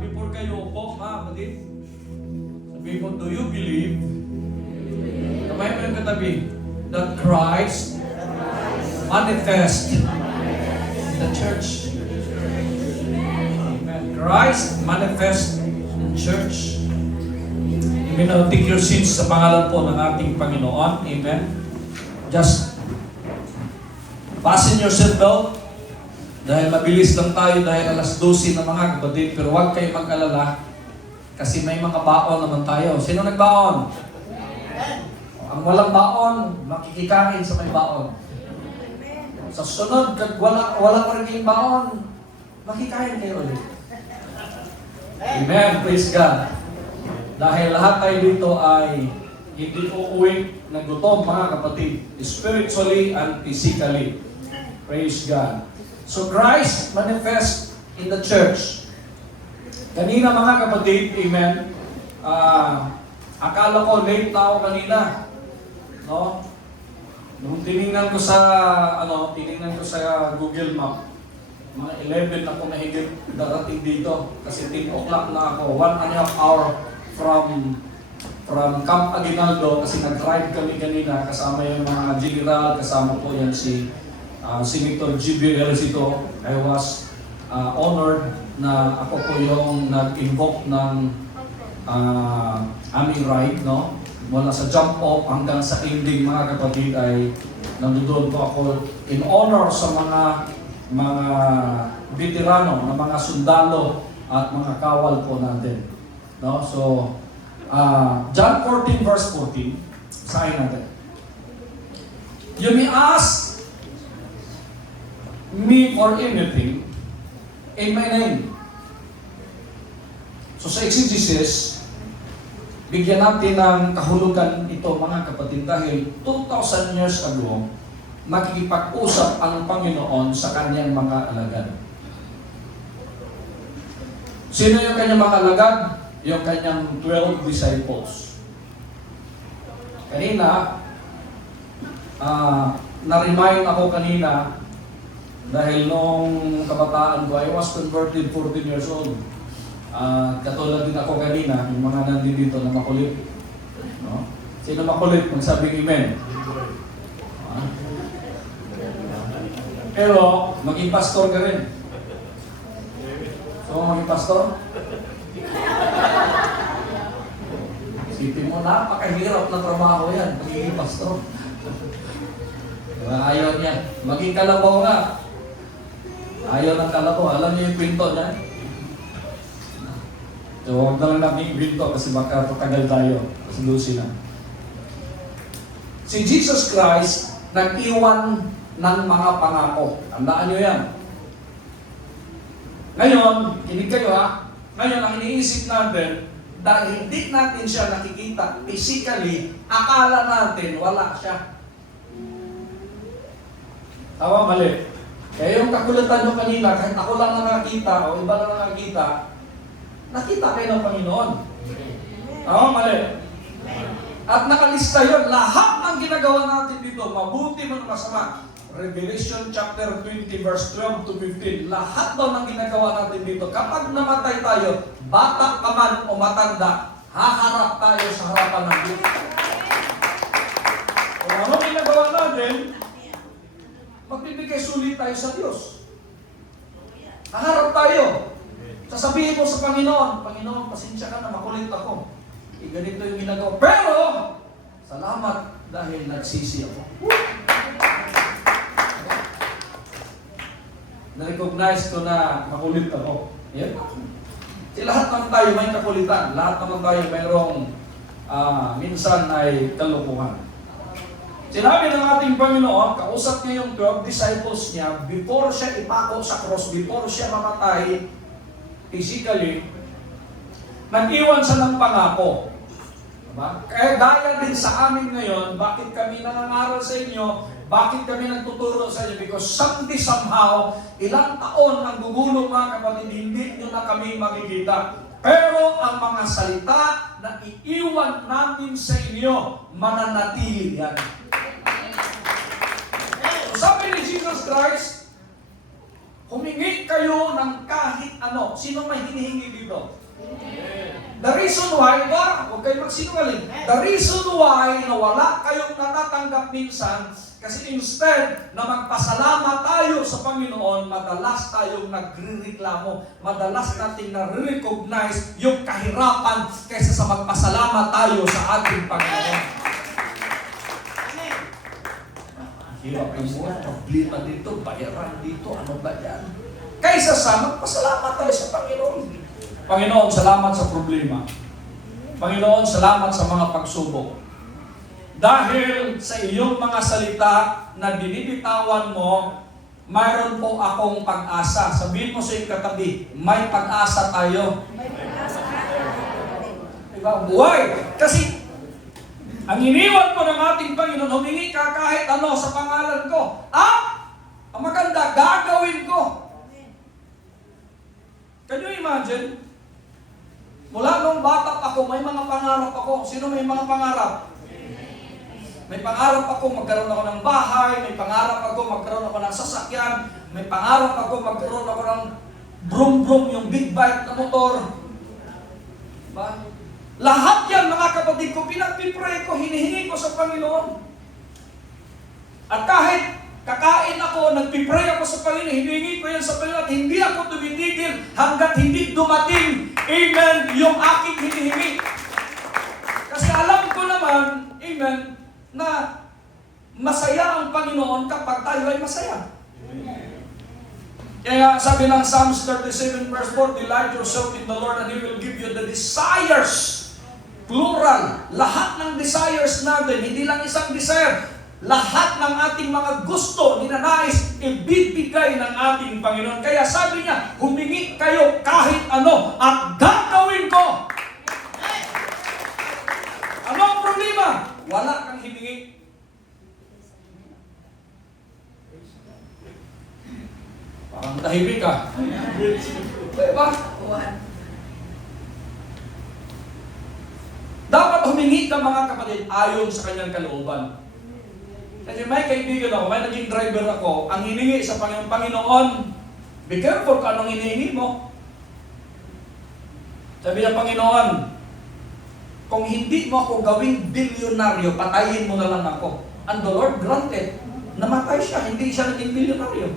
before kayo upo, mga kapatid, sabi mo, do you believe? Kamay mo yung katabi, that Christ manifest in the church. Amen. Christ manifest in church. Amen. Take your seats sa pangalan po ng ating Panginoon. Amen. Just fasten your seatbelt. Dahil mabilis lang tayo dahil alas 12 na mga kapatid. Pero huwag kayo mag-alala kasi may mga baon naman tayo. Sino nagbaon? Ang walang baon, makikikain sa may baon. Sa sunod, wala pa rin kayong baon, makikain kayo ulit. Amen. Praise God. Dahil lahat tayo dito ay hindi uuwi na gutom mga kapatid. Spiritually and physically. Praise God. So Christ manifest in the church. Kanina mga kapatid, amen, akala ko late na ako kanina. No? Nung tinignan ko sa Google Map, mga 11 ako mahigit darating dito. Kasi 10 o'clock na ako, 1.5 hour from Camp Aguinaldo kasi nag-ride kami kanina kasama yung mga general, kasama po yan si Senator G.B. Elisito. I was honored na ako po yung nag-invoke ng aming ride, no? Mula sa jump off hanggang sa ending mga kapatid ay nandoon po ako in honor sa mga veterano, na mga sundalo at mga kawal po natin. No? So, John 14 verse 14, sahin natin. You may ask me for anything in my name. So sa exegesis, bigyan natin ng kahulugan ito mga kapatid dahil 2,000 years ago, makikipag-usap ang Panginoon sa kanyang mga alagad. Sino yung kanyang mga alagad? Yung kanyang 12 disciples. Kanina, na-remind ako kanina dahil nung kabataan ko, I was converted 14 years old. Katulad din ako kanina, yung mga nandito na makulit. No? Sino makulit? Magsabing amen. Pero, maging pastor ka rin. So, maging pastor? Isipin mo, napakahirap na trabaho yan. Magiging pastor. Ayaw niya. Maging kalabaw nga. Ayaw ng kalabaw. Alam niyo yung kwento niya? So, huwag na lang namin kwento kasi baka tatagal tayo. Kasi lusi na. Si Jesus Christ, nag-iwan ng mga pangako. Tandaan niyo yan. Ngayon, kinig kayo ha. Ngayon, ang iniisip natin, dahil hindi natin siya nakikita physically, akala natin wala siya. Tawa, mali. Kaya yung kakulatan nyo kanina, kahit ako lang nakakita o iba lang nakakita, nakita kayo ng Panginoon. Tawa, mali. At nakalista yun, lahat ng ginagawa natin dito, mabuti man masama. Revelation chapter 20 verse 12 to 15, lahat daw ng ginagawa natin dito, kapag namatay tayo, bata ka man o matanda, haharap tayo sa harapan ng Diyos. Kung ano ginagawa natin, magbibigay sulit tayo sa Diyos. Haharap tayo. Sasabihin mo sa Panginoon, Panginoon, pasensya ka na, makulit ako. Ganito yung ginagawa. Pero, salamat dahil nagsisi ako. Na-recognize ko na makulit ako. Yan. Lahat naman tayo may kakulitan. Lahat naman tayo mayroong minsan ay kalukuhan. Sinabi ng ating Panginoon, kausap niya yung 12 disciples niya, before siya ipako sa cross, before siya mamatay physically, nag-iwan siya ng pangako. Diba? Kaya gaya din sa amin ngayon, bakit kami nangangaral sa inyo, bakit kami nagtuturo sa inyo? Because someday, somehow, ilang taon ang gugulong mga kapatid, hindi nyo na kami makikita. Pero ang mga salita na iiwan namin sa inyo, mananatili yan. So sabi ni Jesus Christ, Humingi kayo ng kahit ano. Sino may hinihingi dito? The reason why, huwag kayo magsinungaling. The reason why na wala kayong natatanggap minsan, kasi instead na magpasalamat tayo sa Panginoon, madalas tayong nagre-reklamo, madalas natin na-recognize yung kahirapan kaysa sa magpasalamat tayo sa ating Panginoon. Hirap ng buwan, problema dito, bayaran dito, ano ba yan? Kaysa sa magpasalamat tayo sa Panginoon. Panginoon, salamat sa problema. Panginoon, salamat sa mga pagsubok. Dahil sa iyong mga salita na binibitawan mo, mayroon po akong pag-asa. Sabihin mo sa iyong katabi, may pag-asa tayo. Diba? Buhay! Kasi ang iniwan ko ng ating Panginoon, humingi ka kahit ano sa pangalan ko. Ang maganda, gagawin ko. Can you imagine? Mula nung bata ako, may mga pangarap ako. Sino may mga pangarap? May pangarap ako magkaroon ako ng bahay, may pangarap ako magkaroon ako ng sasakyan, may pangarap ako magkaroon ako ng brum-brum, yung big bike na motor. Diba? Lahat yan, mga kapatid ko, pinagpipray ko, hinihingi ko sa Panginoon. At kahit kakain ako, nagpipray ako sa Panginoon, hinihingi ko yan sa Panginoon at hindi ako tumitigil hanggat hindi dumating, amen, yung aking hinihingi. Kasi alam ko naman, amen, na masaya ang Panginoon kapag tayo ay masaya. Kaya sabi ng Psalms 37 verse 4, delight yourself in the Lord and He will give you the desires. Plural. Lahat ng desires natin, hindi lang isang desire. Lahat ng ating mga gusto, ninanais, ibibigay ng ating Panginoon. Kaya sabi niya, humingi kayo kahit ano at gagawin ko. Ano ang problema? Wala kang hiningi. Parang tahimik ka. Diba? Dapat humingi ka mga kapatid ayon sa kanyang kalooban. Kasi may kaibigan ako, may naging driver ako, ang hiningi sa Panginoon, be careful kung anong hinihingi mo. Sabi ng Panginoon, kung hindi mo ako gawing bilyonaryo, patayin mo na lang ako. And the Lord granted, namatay siya, hindi siya naging bilyonaryo.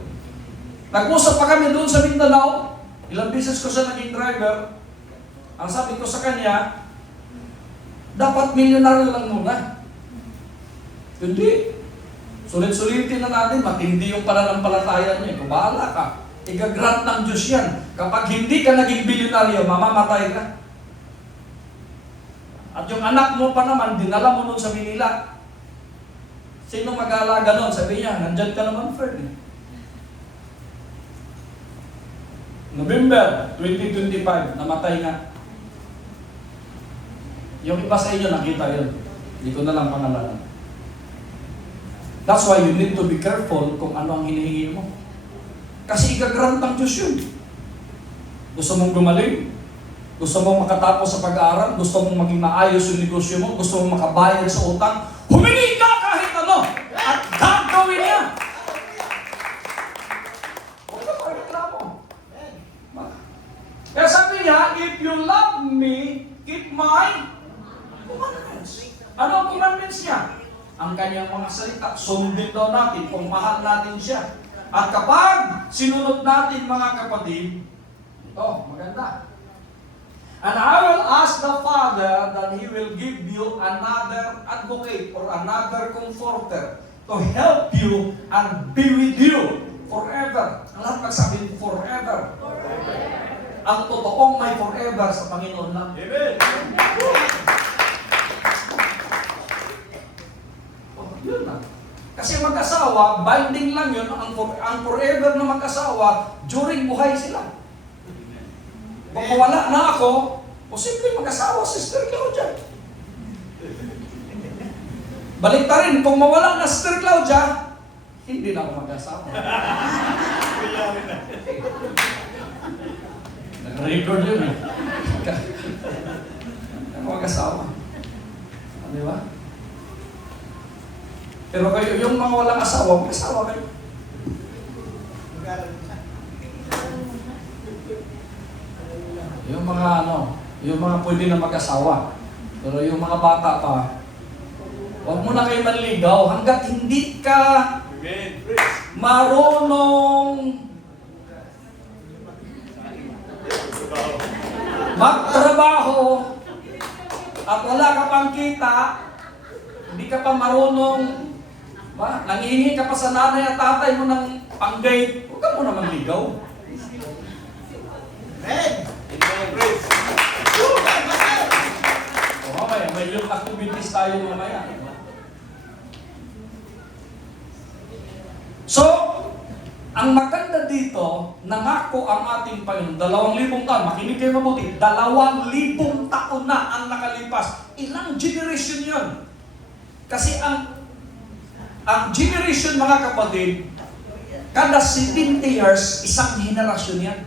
Nag-usap pa kami doon sa Mindanao, ilang beses ko siya naging driver. Ang sabi ko sa kanya, dapat milyonaryo lang muna. Hindi. Sulit-sulitin na natin, matindi yung pananampalataya niya. Kung bahala ka, i-grant ng Diyos yan. Kapag hindi ka naging bilyonaryo, mamamatay ka. At yung anak mo pa naman, dinala mo nun sa Manila. Sino mag-aalaga nun? Sabi niya, nandyan ka naman, Fred. November 2025, namatay nga. Yung iba sa inyo, nakita yun. Hindi ko na lang pangalanan. That's why you need to be careful kung ano ang hinihingi mo. Kasi igagrant ng Diyos yun. Gusto mong gumaling? Gusto mong makatapos sa pag-aaral? Gusto mong maging maayos yung negosyo mo? Gusto mong makabayad sa utang? Humingi ka kahit ano! At gagawin niya! Huwag ka pareklamo. Kaya sabi niya, if you love me, keep my commandments. Ano ang commandments niya? Ang kanyang mga salita, sundin daw natin kung mahal natin siya. At kapag sinunod natin mga kapatid, ito, maganda. And I will ask the Father that He will give you another advocate or another comforter to help you and be with you forever. Ang lahat magsabi, forever. Ang totoong may forever sa Panginoon lang. Amen. Yun na. Kasi mag-asawa, binding lang yun, ang forever na mag-asawa, during buhay sila. Kung mawala na ako, posible mag-asawa, Sister Claudia. Balik ta rin, kung mawala na Sister Claudia, hindi na ako mag-asawa. Nag-record yun eh. Ako mag-asawa. Di ba? Pero kayo, yung mga walang asawa, mag-asawa kayo. Yung mga yung mga pwede na mag-asawa. Pero yung mga bata pa, huwag mo na kayo manligaw hanggat hindi ka marunong magtrabaho at wala ka pang kita, hindi ka pa marunong, nangihingi ka pa sa nanay at tatay mo ng pang-date, huwag ka muna manligaw. Mamaya, may youth activities tayo mamaya. So, ang maganda dito, nangako ang ating Panginoon, 2,000 taon, makinig kayo mabuti, 2,000 taon na ang nakalipas. Ilang generation yun? Kasi ang generation, mga kapatid, kada 70 years, isang henerasyon yan.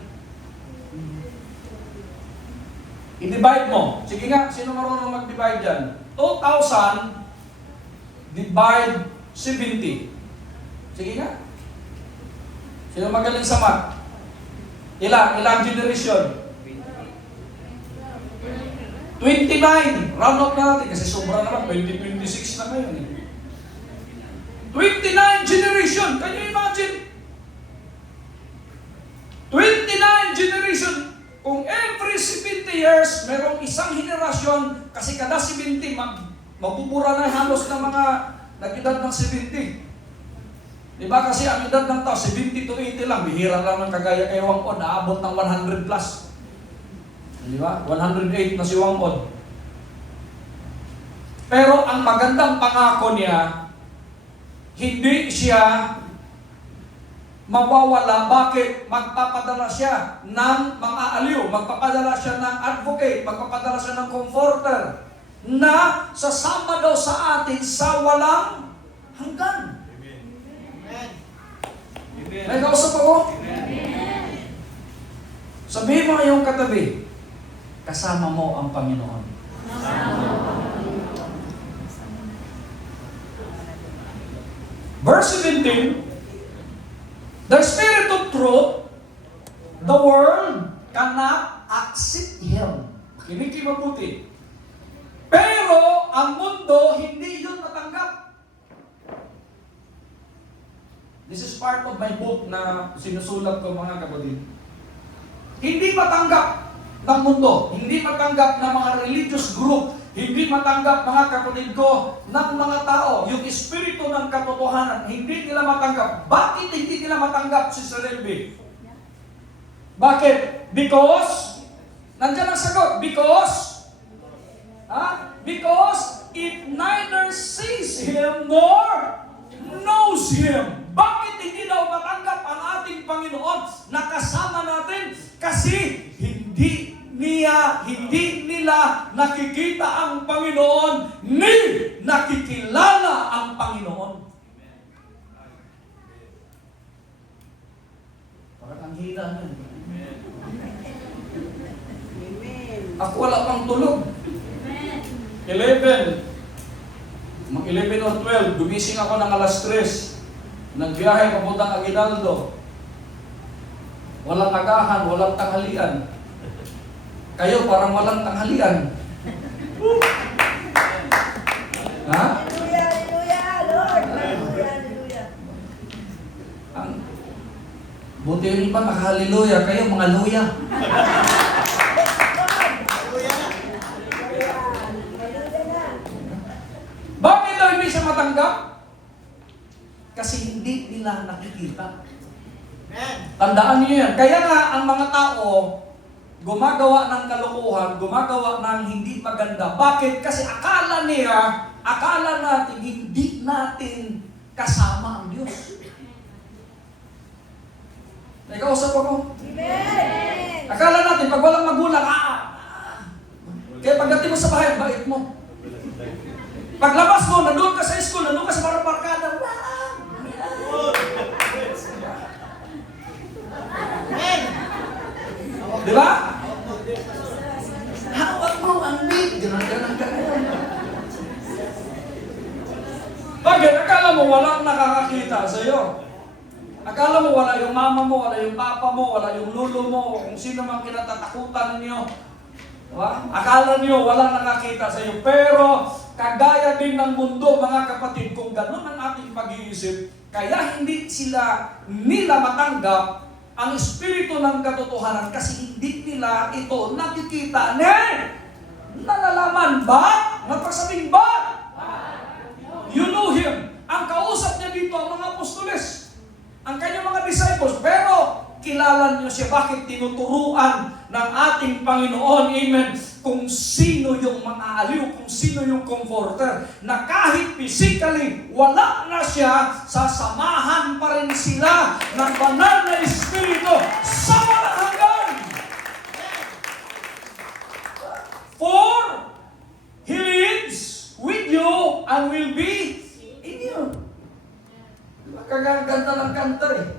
I-divide mo. Sige nga, sino marunong mag-divide dyan? 2,000 divide 70. Sige nga. Sino magaling sa math? Ilang generation? 29. Round up na natin kasi sobra naman. 2026 na ngayon. 29 generation. Can you imagine? 29 generation. Kung every 70 years, merong isang henerasyon, kasi kada 70, mabubura na halos ng mga nag-edad ng 70. Diba kasi ang edad ng tao, 70 to 80 lang, bihira lang ng kagaya kay Wang Od, naabot ng 100 plus. Diba? 108 na si Wang Od. Pero ang magandang pangako niya, hindi siya mawawala. Bakit? Magpapadala siya ng mga aliw, magpapadala siya ng advocate, magpapadala siya ng comforter, na sasama daw sa atin sa walang hanggan. May kausap ako? Sabihin mo ngayong katabi, kasama mo ang Panginoon. Verse 17, the Spirit of truth, the world cannot accept Him. Makinig kayo mabuti. Pero ang mundo, hindi yun matanggap. This is part of my book na sinusulat ko, mga kapatid. Hindi matanggap ng mundo, hindi matanggap ng mga religious group, hindi matanggap, mga kapatid ko, ng mga tao, yung espiritu ng katotohanan, hindi nila matanggap. Bakit hindi nila matanggap si Selby? Bakit? Because, nandiyan ang sagot, because it neither sees Him nor knows Him. Bakit hindi daw matanggap ang ating Panginoon na kasama natin? Kasi hindi nila nakikita ang Panginoon, ni nakikilala ang Panginoon. Parang ang hina nun. Ako wala pang tulog. 11 or 12, gumising ako ng alas 3. Nagbiyahe papuntang Aguinaldo. Walang agahan, walang tanghalian. Kayo parang walang tanghalian. Ha? Hallelujah, Lord. Hallelujah. Buti yung iba naka-hallelujah. Kayo mga luya. Bakit daw hindi siya matanggap? Kasi hindi nila nakikita. Tandaan niyo yan. Kaya nga, ang mga tao, gumagawa ng kalokohan, gumagawa ng hindi maganda. Bakit? Kasi akala natin, hindi natin kasama ang Diyos. Nakausap ako? Amen. Akala natin, pag walang magulang, kaya pagdating mo sa bahay, bait mo. Paglabas mo, nandun ka sa school, nandun ka sa barkada, di ba? Hawak mo ang big. Ganun. Bakit? Akala mo walang nakakakita sa iyo. Akala mo wala yung mama mo, wala yung papa mo, wala yung lolo mo, kung sino mang kinatatakutan ninyo. Diba? Akala niyo wala nakakita sa iyo. Pero kagaya din ng mundo, mga kapatid, kung ganun ang ating pag-iisip, kaya hindi nila matanggap ang espiritu ng katotohanan kasi hindi nila ito nakikita. Nalalaman ba? Nagsabing ba? You know Him. Ang kausap niya dito ang mga apostoles, ang kanyang mga disciples, pero kilala niyo siya. Bakit? Tinuturuan ng ating Panginoon, amen, kung sino yung maaaliw, kung sino yung comforter, na kahit physically wala na siya, sasamahan pa rin sila ng banal na Espiritu sa walang hanggan. For He lives with you and will be in you. Kaganda ng kanta eh.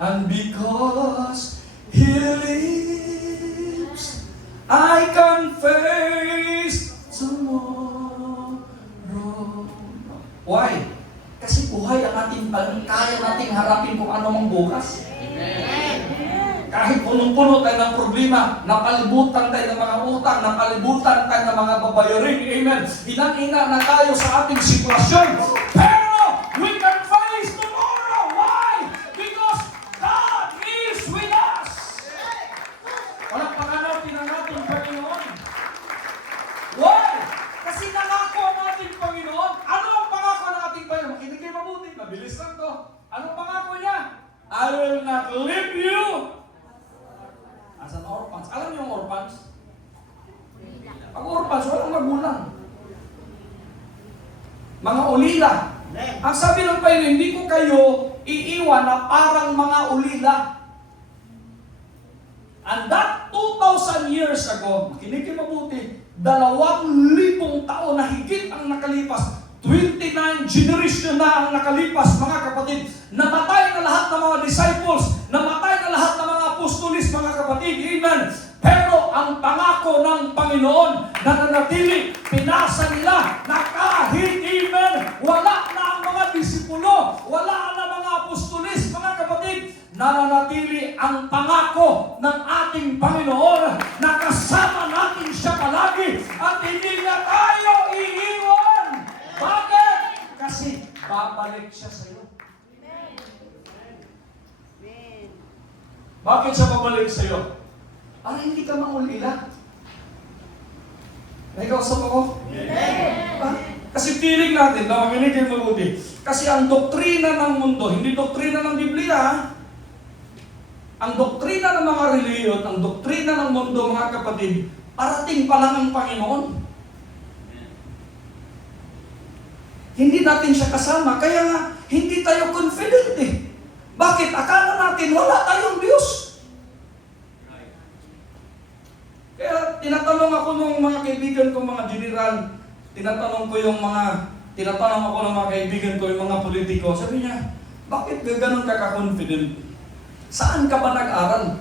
And because He lives, I can face tomorrow. Why? Kasi buhay ang ating kaya nating harapin kung ano mang bukas. Kahit punong-puno tayo ng problema, napalibutan tayo ng mga utang, napalibutan tayo ng mga babayarin, amen. Hinang-hina na tayo sa ating sitwasyon. Pero we can face tomorrow. Why? Because God is with us. Walang pangalaw ng ating Panginoon. Why? Kasi nangako ang ating Panginoon. Ano ang pangako ng ating Panginoon? Makinig kayo mabuti. Mabilis lang to. Ano ang pangako niya? I will not leave you as an orphans. Alam niyo yung orphans? Ang orphans, walang magulang. Mga ulila. Ang sabi ng Panginoon, hindi ko kayo iiwan na parang mga ulila. And that 2,000 years ago, makinig kayo mabuti, 2,000 taon na higit ang nakalipas. 29 generation na ang nakalipas, mga kapatid. Namatay na lahat ng mga disciples, namatay na lahat ng mga apostolis, mga kapatid. Amen. Pero ang pangako ng Panginoon na nanatili, pinasa nila na kahit, amen, wala na ang mga disipulo, wala na mga apostolis, mga kapatid, nananatili ang pangako ng ating Panginoon na kasama natin siya palagi at hindi niya tayo iiwan. Bakit? Kasi babalik siya sa iyo. Bakit siya babalik sa iyo? Para hindi ka mangulila. Naikausap ako? Kasi feeling natin, makinig kayo mabuti. Kasi ang doktrina ng mundo, hindi doktrina ng Biblia, ha? Ang doktrina ng mga reliyon, ang doktrina ng mundo, mga kapatid, parating pa lang ang Panginoon. Hindi natin siya kasama, kaya nga, hindi tayo confident eh. Bakit? Akala natin wala tayong Diyos. Kaya tinatanong ako ng mga kaibigan ko, mga general, tinatanong ako ng mga kaibigan ko, yung mga politiko, sabi niya, bakit gano'n ka ka-confident? Saan ka ba nag-aral?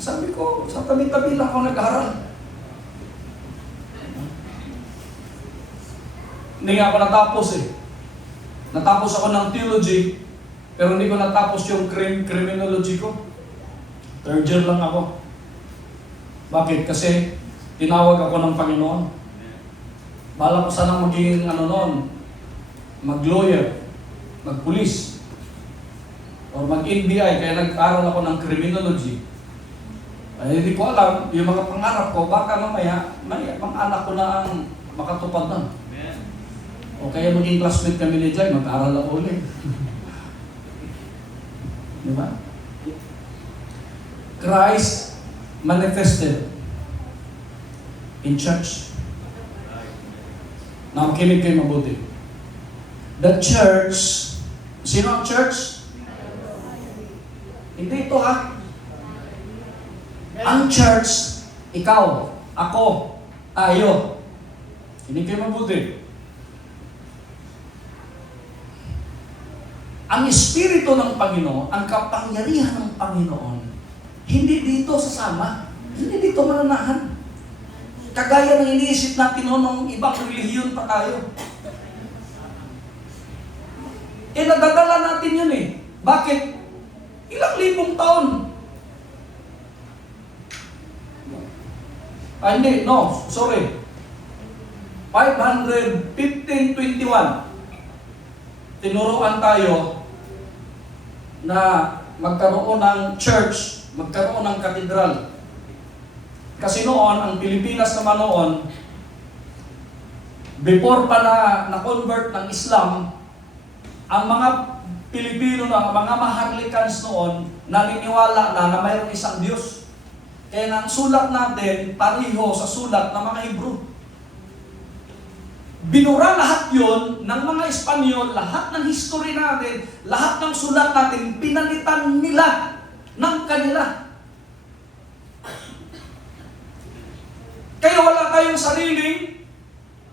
Sabi ko, sa tabi-tabi lang ako nag-aral. Hindi nga ako natapos eh. Natapos ako ng theology, pero hindi ko natapos yung criminology ko. Third year lang ako. Bakit? Kasi tinawag ako ng Panginoon. Bala ko sanang maging mag-lawyer, mag-police, or mag-NBI, kaya nag-aral ako ng criminology. Ay, hindi ko alam, yung mga pangarap ko, baka mamaya pang-anak ko na ang makatupad na. O kaya maging classmate kami ni Jai, mag-aaral ako ulit. Di ba? Christ manifested in church. Now, makinig kayo mabuti. The church, sino ang church? Hindi ito ha. Ang church, ikaw, ako, tayo. Hindi kayo mabuti. Ang Espiritu ng Panginoon, ang kapangyarihan ng Panginoon, hindi dito sasama, hindi dito mananahan. Kagaya ng iniisip natin noong ibang relihiyon pa tayo. nadadala natin yun eh. Bakit? Ilang libong taon. Hindi, no, sorry. 515-21. Tinuruan tayo na magkaroon ng church, magkaroon ng katedral. Kasi noon, ang Pilipinas naman noon, before pa na-convert ng Islam, ang mga Pilipino na, ang mga Maharlikans noon, naniniwala na mayroong isang Diyos. Kaya ang sulat natin, pareho sa sulat ng mga Hebrew. Binura lahat yon ng mga Espanyol, lahat ng history natin, lahat ng sulat natin, pinalitan nila ng kanila. Kaya wala tayong sariling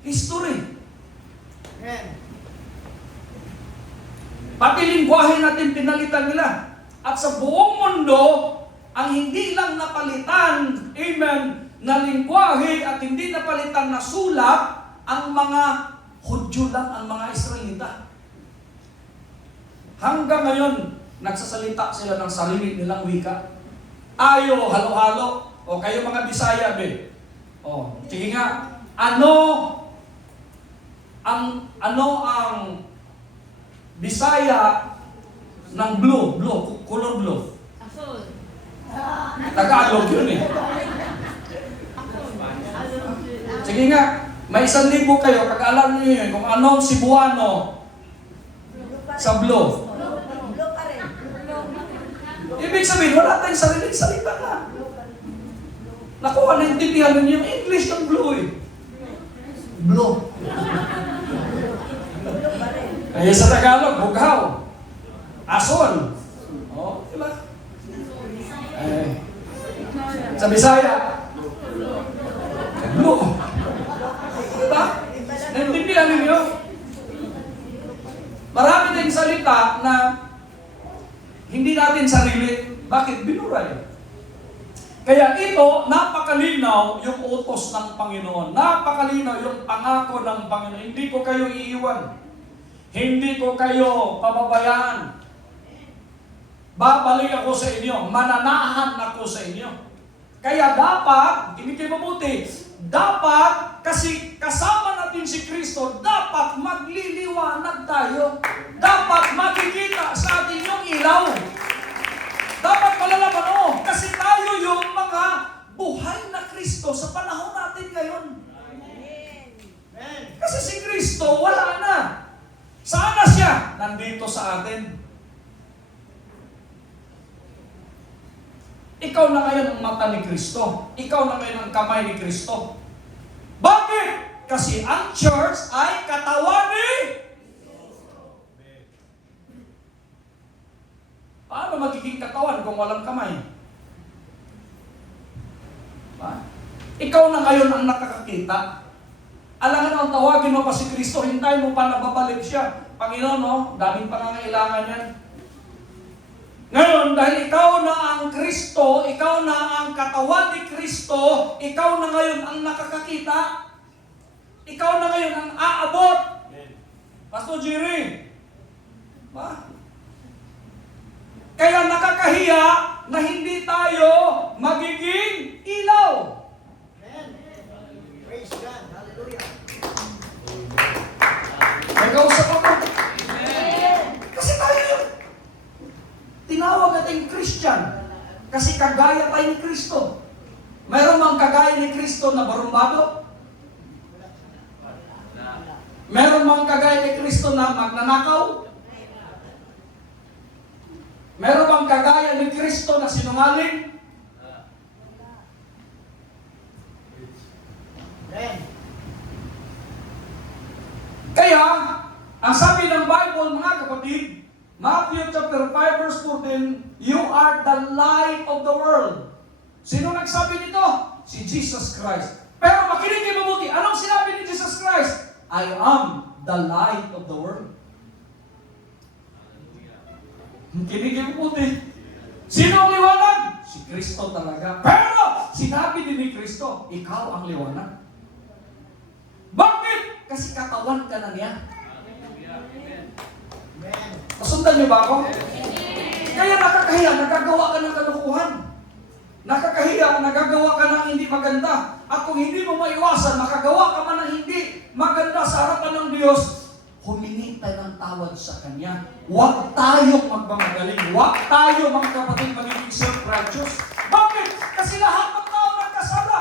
history. Pati lingwahe natin pinalitan nila. At sa buong mundo, ang hindi lang napalitan, amen, na lingwahe at hindi napalitan na sulat, ang mga Hudyo lang, ang mga Israelita. Hanggang ngayon, nagsasalita sila ng sarili nilang wika. Ayo, halo-halo. O kayo mga Bisaya, be. O, sige nga, ano ang Bisaya ng blue, color blue? Azul. Tagalog yun eh. Sige nga, may 1,000 kayo, kag-alam niyo yun kung anong Cebuano sa blue. Blue pa rin. Ibig sabihin, wala tayong sariling salita na. Nakuha, naintindihan ninyo yung English ng blue eh. Blue. Blue pa rin. Ay sa Tagalog, bughaw. Ason. Oh, diba? Eh, sa Bisaya, blue. Diba? Naintindihan ninyo? Marami tayong salita na hindi natin sarili. Bakit? Binura yun. Kaya ito, napakalinaw yung utos ng Panginoon. Napakalinaw yung pangako ng Panginoon. Hindi ko kayo iiwan. Hindi ko kayo pababayaan. Babalik ako sa inyo. Mananahan ako sa inyo. Kaya dapat, hindi kayo mabuti, dapat, kasi kasama natin si Kristo, dapat magliliwanag tayo. Dapat makikita sa atin yung ilaw. Dapat malalaman, kasi tayo yung mga buhay na Kristo sa panahon natin ngayon. Kasi si Kristo, wala na. Saan na siya? Nandito sa atin. Ikaw na ngayon ang mata ni Kristo. Ikaw na ngayon ang kamay ni Kristo. Bakit? Kasi ang church ay katawan ni paano magiging katawan kung walang kamay? Ikaw na ngayon ang nakakakita. Alangan ang tawagin mo pa si Kristo, hintay mo pa na babalik siya. Panginoon, daming pangangailangan yan. Ngayon, dahil ikaw na ang Kristo, ikaw na ang katawan ni Kristo, ikaw na ngayon ang nakakakita, ikaw na ngayon ang aabot. Pastor Jerry, kaya nakakahiya na hindi tayo magiging ilaw. Praise God. Hallelujah. Nag-ausap ako. Kasi tayo yung tinawag natin Christian. Kasi kagaya tayo ni Kristo. Mayroon bang kagaya ni Kristo na barumbado? Meron bang kagaya ni Kristo na magnanakaw? Meron bang kagaya ni Kristo na sinungaling? Kaya, ang sabi ng Bible, mga kapatid, Matthew chapter 5 verse 14, you are the light of the world. Sino nagsabi nito? Si Jesus Christ. Pero makinig kayo mabuti. Anong sinabi ni Jesus Christ? I am the light of the world. Makinig kayo mabuti. Sino ang liwanag? Si Kristo talaga. Pero sinabi din ni Kristo, ikaw ang liwanag. Bakit? Kasi katawan ka na niya. Nasundan niyo ba ako? Kaya nakakahiya, nagagawa ka ng kalokohan. Nakakahiya, nagagawa ka ng hindi maganda. At kung hindi mo maiwasan, makagawa ka man ng hindi maganda sa harapan ng Diyos, humingi tayo ng tawad sa Kanya. Huwag tayong magmamagaling. Huwag tayo, mga kapatid, magiging self-righteous. Bakit? Kasi lahat ng tao nagkasala.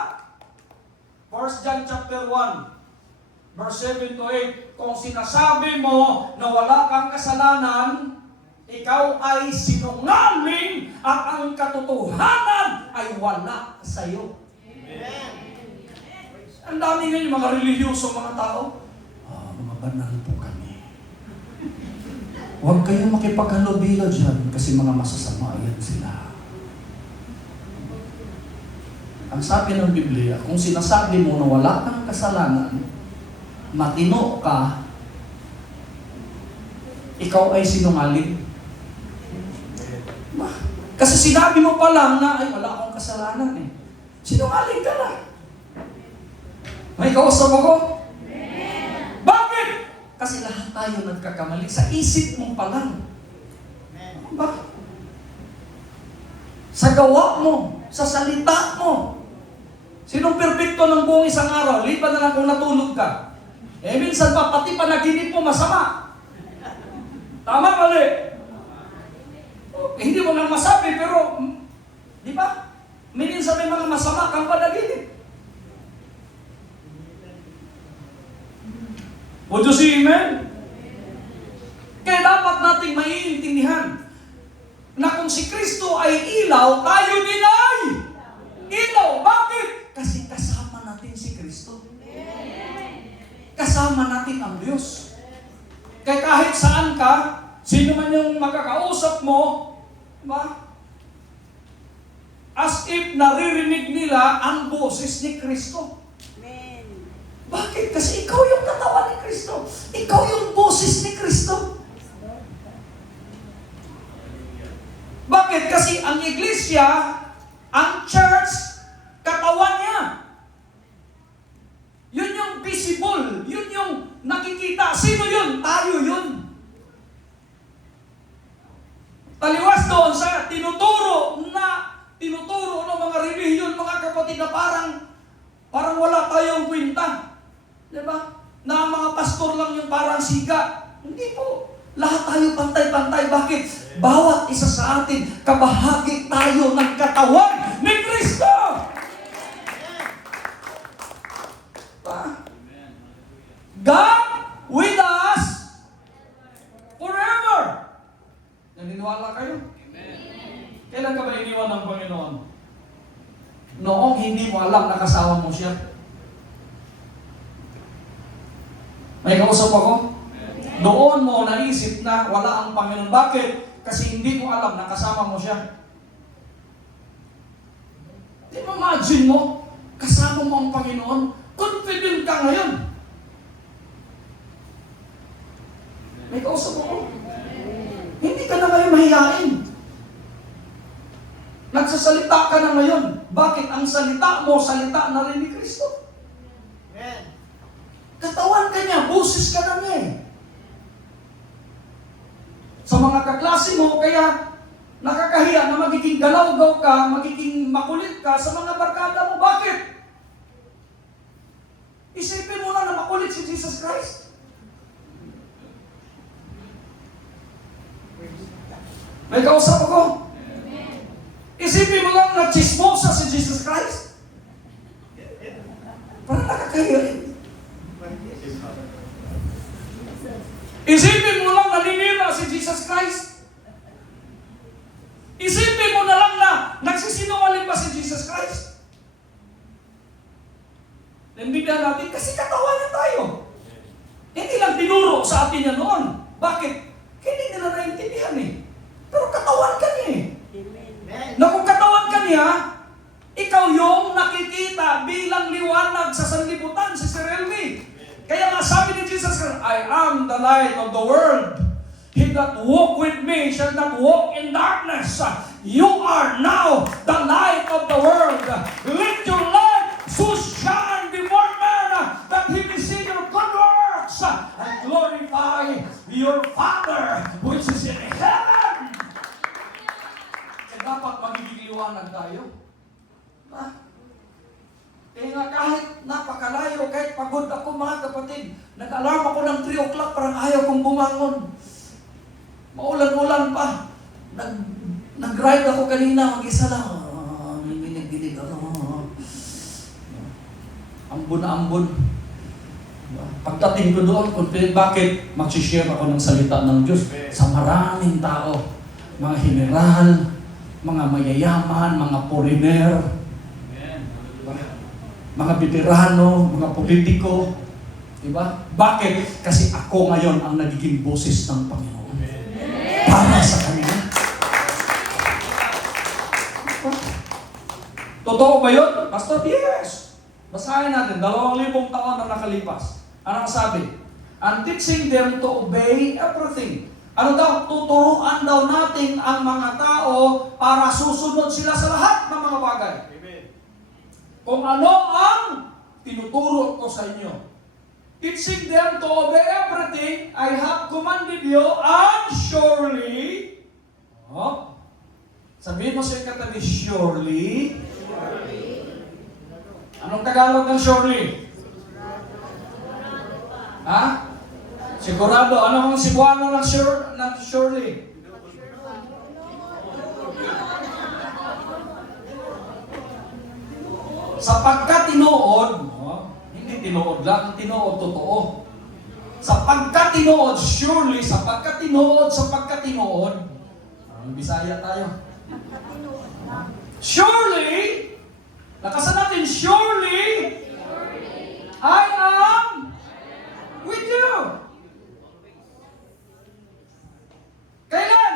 1 John chapter 1, verse 7 to 8, kung sinasabi mo na wala kang kasalanan, ikaw ay sinungaling at ang katotohanan ay wala sa iyo. Ang dami ngayon mga relihiyoso mga tao. Mga banal po kami. Huwag kayong makipaghalubilo dyan kasi mga masasama yan sila. Ang sabi ng Biblia, kung sinasabi mo na wala kang kasalanan, matino ka, ikaw ay sinungaling. Kasi sinabi mo pa lang na, ay wala akong kasalanan eh. Sinungaling ka na. May kausap ako? Bakit? Kasi lahat tayo nagkakamali. Sa isip mo pa lang. Ba? Sa gawa mo, sa salita mo. Sinong perfecto ng buong isang araw? Liban na lang kung natulog ka. Eh minsan pa, pati panaginip mo masama. Tama mali? Hindi mo lang masabi, pero, di ba? Minsan may mga masama kang panaginip. Would you see amen? Kaya dapat nating maiintindihan na kung si Kristo ay ilaw, tayo din ay ilaw. Bakit? Kasi kasama natin si Kristo. Kasama natin ang Diyos. Kaya kahit saan ka, sino man yung makakausap mo, diba? As if naririnig nila ang boses ni Kristo. Bakit? Kasi ikaw yung katawan ni Kristo. Ikaw yung boses ni Kristo. Bakit? Kasi ang iglesia, ang church, katawan niya. Yun yung visible. Yun yung nakikita. Sino yun? Tayo yun. Taliwas doon sa tinuturo ng mga relihiyon, mga kapatid, na parang wala tayong kwenta. Diba? Na mga pastor lang yung parang siga. Hindi po. Lahat tayo pantay-pantay. Bakit? Bawat isa sa atin, kabahagi tayo ng katawan ni Kristo. God with us forever. Naniniwala kayo? Kailan ka ba iniwan ng Panginoon? Noong hindi mo alam na kasama mo siya. May kausap ako? Doon mo naisip na wala ang Panginoon. Bakit? Kasi hindi mo alam na kasama mo siya. Di mo imagine mo, kasama mo ang Panginoon, confident ka ngayon. May kausap ako? Hindi ka na ngayon mahihain. Nagsasalita ka na ngayon. Bakit? Ang salita mo, salita na rin ni Kristo. Katawan ka niya, boses ka na niya eh. Sa mga kaklase mo, kaya nakakahiya na magiging galaw-gaw ka, magiging makulit ka sa mga barkada mo. Bakit? Isipin mo na makulit si Jesus Christ. May kausap ako? Isipin mo lang na chismosa si Jesus Christ. Parang nakakahiya eh. Isipin mo lang naninira si Jesus Christ. Isipin mo na lang na nagsisinungaling ba si Jesus Christ? Nandito natin kasi katawan niya tayo. Hindi lang tinuro sa atin yan noon. Bakit? Hindi nila naintindihan eh. Pero katawan ka niya eh. Na kung katawan ka niya, ikaw yung nakikita bilang liwanag sa sanlibutan, si Sir Elmi. Kaya nga sabi ni Jesus Christ, I am the light of the world. He that walk with me shall not walk in darkness. You are now the light of the world. Let your light so shine before men that he may see your good works and glorify your Father dapat magiging liwanag tayo. Ha? Kaya nga kahit napakalayo, kahit pagod ako mga kapatid, nag-alarm ako ng 3 o'clock, parang ayaw kong bumangon. Maulan-ulan pa. Nag-ride ako kanina, mag-isa lang. Ginig-ginig ako. Ambon na ambon. Pagdating ko doon, bakit mag-share ako ng salita ng Diyos sa maraming tao. Mga general, mga mayayaman, mga foreigner, mga veterano, mga politiko. Diba? Bakit? Kasi ako ngayon ang nagiging boses ng Panginoon. Para sa kanila. Totoo ba yun? Pastor, yes. Basahin natin, 2,000 taon na nakalipas. Ano ang sabi? And teaching them to obey everything. Ano daw? Tuturuan daw natin ang mga tao para susunod sila sa lahat ng mga bagay. Amen. Kung ano ang tinuturo ko sa inyo. Teaching them to obey everything I have commanded you, and surely, sabihin mo sa katabi, surely. Anong Tagalog ng surely? Ha? Sigurado. Ano ang Cebuano ng surely? Sapagkat tinuod, hindi tinuod lang, tinuod totoo. Sapagkat tinuod, surely, sapagkat tinuod, Bisaya tayo. Surely, nakasan natin, surely, I am with you. Kailan?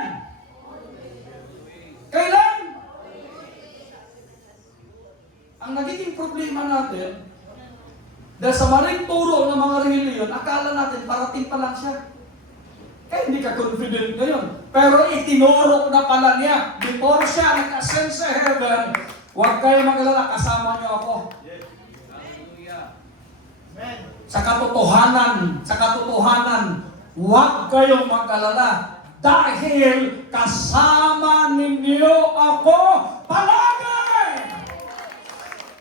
Kailan? Ang nagiging problema natin, dahil sa maring turo ng mga reliyon, akala natin parating pa lang siya. Kaya hindi ka confident ngayon. Pero itinuro na pala niya, before siya nag-ascend sa heaven, huwag kayo mag-alala, kasama niyo ako. Sa katotohanan, huwag kayong mag-alala. Dahil kasama ninyo ako palagi!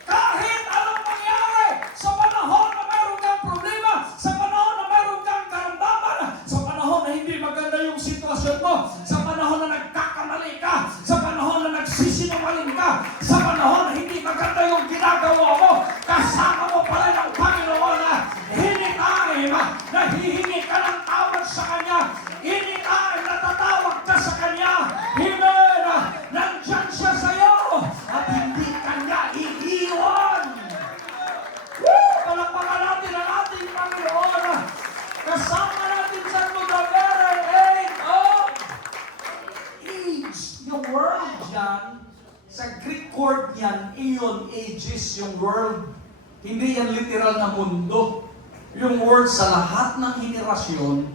Kahit anong mangyari, sa panahon na mayroon kang problema, sa panahon na mayroon kang karamdaman, sa panahon na hindi maganda yung sitwasyon mo, sa panahon na nagkakamali ka, sa panahon na nagsisinungaling ka, sa panahon na hindi maganda yung ginagawa mo, kasama mo pala ng Panginoon na hinikain, nahihingi ka ng tawad sa Kanya, hinikain, natatawag ka sa Kanya, Amen! Nandyan siya sa'yo at hindi Kanya iiwan. Palakpakan natin ang ating Panginoon. Kasama natin sa the very end of age. Yung word dyan, sa Greek word yan, eon, ages, yung word. Hindi yan literal na mundo. Yung word sa lahat ng henerasyon,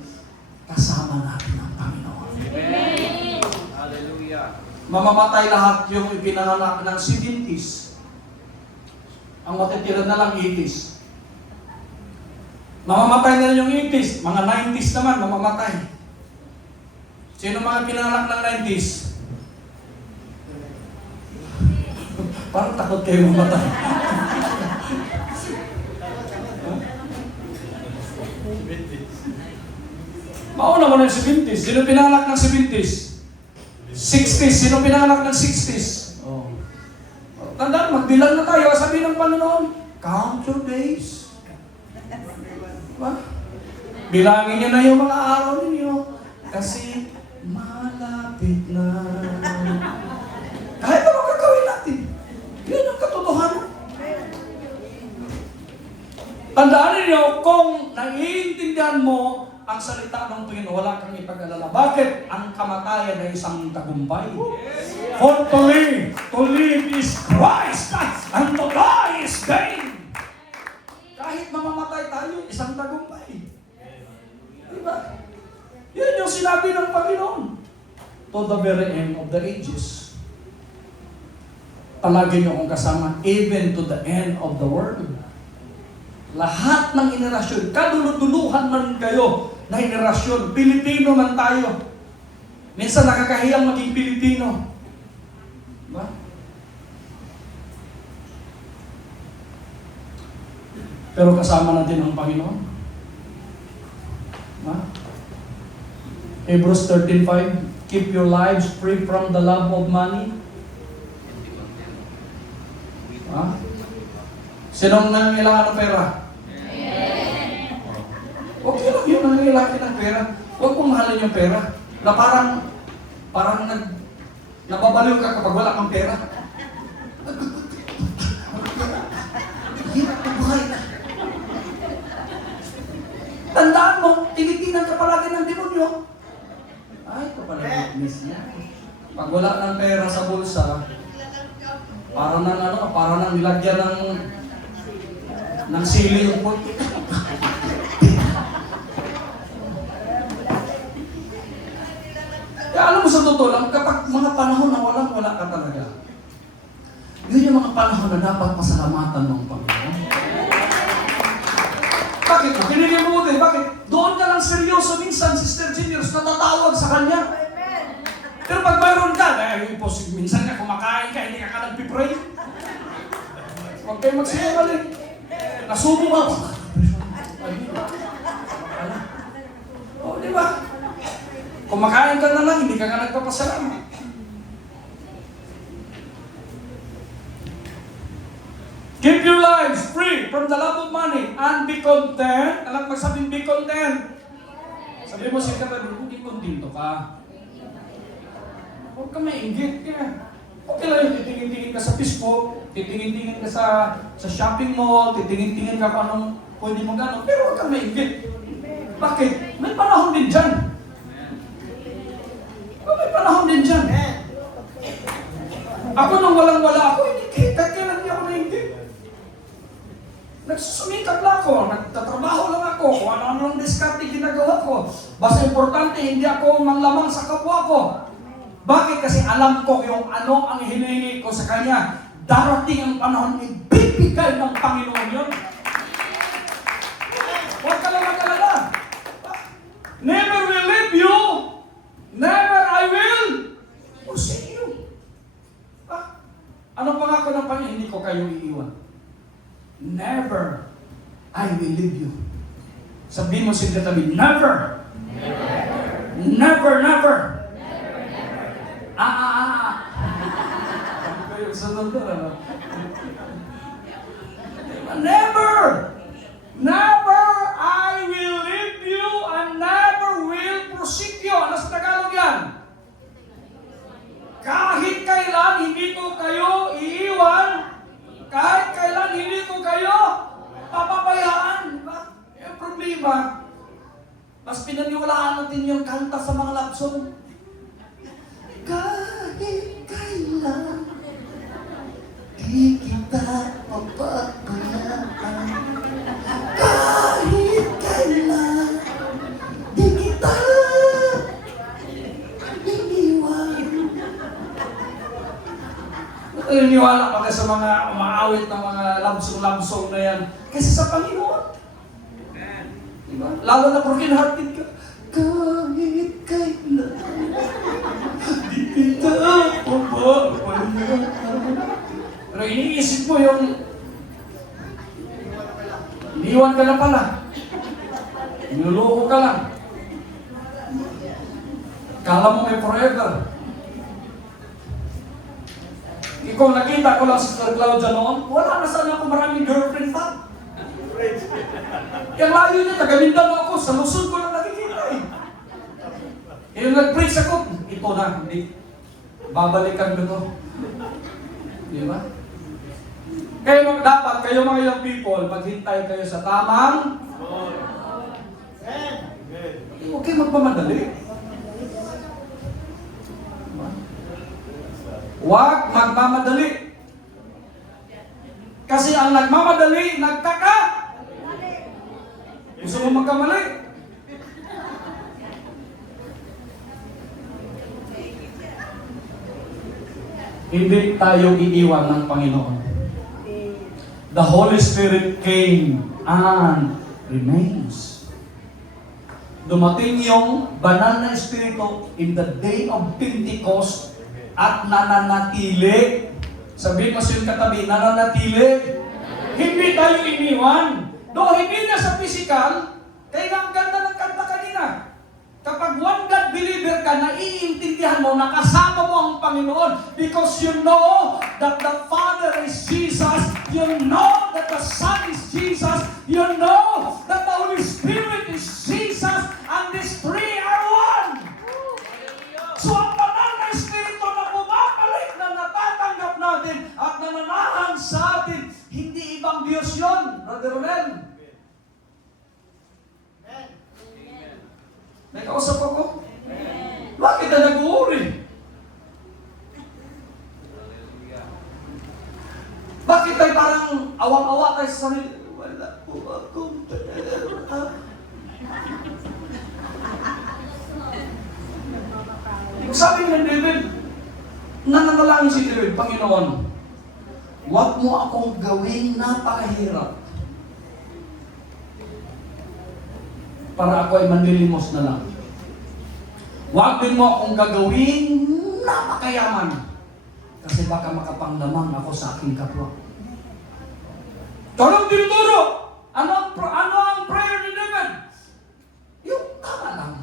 kasama natin ang Panginoon. Amen. Hallelujah. Mamamatay lahat yung ipinanganak ng 70s. Ang matitira na lang 80s. Mamamatay na yung 80s. Mga 90s naman, mamamatay. Sino mga pinanganak ng 90s? Parang takot kayo mamatay. Mauna mo na yung 70s. Sino pinanganak ng 70s? 60s. Sino pinanganak ng 60s? Oh. Tandaan, magbilang na tayo. Sabi ng Panginoon, count your days. Diba? Bilangin niyo na yung mga araw ninyo. Kasi malapit na. Kahit ano gagawin natin. Yun ang katotohanan. Tandaan ninyo, kung naiintindihan mo ang salita ng Panginoon, wala kang ipag-alala. Bakit? Ang kamatayan ay isang tagumpay. For to live is Christ, and to die is gain. Kahit mamamatay tayo, isang tagumpay. Diba? Yun yung sinabi ng Panginoon. To the very end of the ages. Palagi niyo akong kasama, even to the end of the world. Lahat ng henerasyon, kaduluduluhan man kayo na henerasyon, Pilipino man tayo. Minsan nakakahiyang maging Pilipino. Pero kasama natin ang Panginoon. Ha? Hebrews 13:5, keep your lives free from the love of money. Ha? Sinong nangangailangan ng pera? Okay lang yun, nangangailangan ng pera. Huwag mong mahalin yung pera. Na parang nababaliw ka kapag wala kang pera. Hirap ang buhay. Tandaan mo, tinitinan ka palagi ng demonyo. Ay, ito pala weakness niya. Pag wala ng pera sa bulsa, para nang nilagyan ng sili yung pot. Kaya alam mo sa totoo lang, kapag mga panahon na wala ka talaga, yun yung mga panahon na dapat pasalamatan ng Panginoon. Bakit mo? Kinigyan mo din. Bakit? Doon ka lang seryoso minsan, Sister Juniors, natatawag sa Kanya. Pero pag mayroon ka, minsan ka kumakain ka, hindi ka nagpipray. Huwag kayo magsinungaling. Nasubo ka. O, di ba? Kumakain ka na lang, hindi ka nga nagpapasalamat. Keep your lives free from the love of money and be content. Alam mo magsabing be content. Sabi mo siya katabi, hindi kontento ka. Huwag ka mainggit ka. Okay lang yung titingin-tingin ka sa Facebook, titingin-tingin ka sa shopping mall, titingin-tingin ka kung anong pwede mong gano'n, pero huwag ka mainggit. Bakit? May panahon din dyan. May panahon din dyan. Ako nung walang-wala ako, hindi kahit kailan hindi ako nainggit. Nagsusumikap lang ako, nagtatrabaho lang ako, kung ano-ano ang diskarte ginagawa ko. Basta importante, hindi ako manglamang sa kapwa ko. Bakit? Kasi alam ko yung ano ang hinihingi ko sa Kanya. Darating ang panahon, ibibigay ng Panginoon yun. Huwag ka lang mag-alala. Never will leave you. Never I will forsake you. Anong pangako ng Panginoon? Hindi ko kayo iiwan. Never I will leave you. Sabihin mo sa katabi, never. Never, never. Sabi ko yung sunod na. Never. Never I will leave you and never will forsake you. Ano sa Tagalog yan? Kahit kailan hindi ko kayo iiwan, kahit kailan hindi ko kayo papabayaan. Diba? Yung problema, mas pinaniwalaan natin yung kanta sa mga love song. Kahit kailan di kita papabayaan. Kahit kailan di kita iniwan. Naniniwala ka sa mga umaawit ng mga love song na yan. Kasi sa Panginoon. Diba? Lalo na broken hearted ka. Kahit kailan di kita papabayaan. Pero iniisip mo yung iniwan ka na pala. Niluloko ka lang. Kala mo may forever. Ikaw nakita ko lang si Sister Claudia noon, wala na sana ako maraming girlfriend pa. Yung layo niya, taga-Mindanao ako, sa Luzon ko lang nakikita eh. Yung nag-preach ako, ito na, hindi. Babalikan ko to. Di ba? Kayo dapat, kayo mga young people, maghintay kayo sa tamang. Huwag kayo magpamadali. Huwag magmamadali. Kasi ang nagmamadali, gusto mo magkamali? Hindi tayo iiwan ng Panginoon. The Holy Spirit came and remains. Dumating yung banal na Espiritu in the day of Pentecost at nananatili. Sabihin mo sa yung katabi, nananatili. Hindi tayo iniwan. Do hindi na sa physical, kaya nga ang ganda ng kanta kanina. Kapag one God believer ka, naiintindihan mo, nakasama mo ang Panginoon because you know that the Father is Jesus, you know that the Son is Jesus, you know that the Holy Spirit is Jesus, and these three are one. So ang banal na Espiritu na bumabalik na natatanggap natin at nananahan sa atin, hindi ibang Diyos yun, Brother Ronel. May kausap ako? Bakit na nag-uuri? Bakit tayo parang awang-awa tayo sa sarili? Wala po akong pera. Sabi ng David, nananalangin si David, Panginoon, huwag mo akong gawing napakahirap para ako ay manlilimos na lang. Huwag din mo akong gagawing napakayaman kasi baka makapanglamang ako sa aking kapwa. Anong tinuturo? Ano ang prayer ni David? Yung tama lang.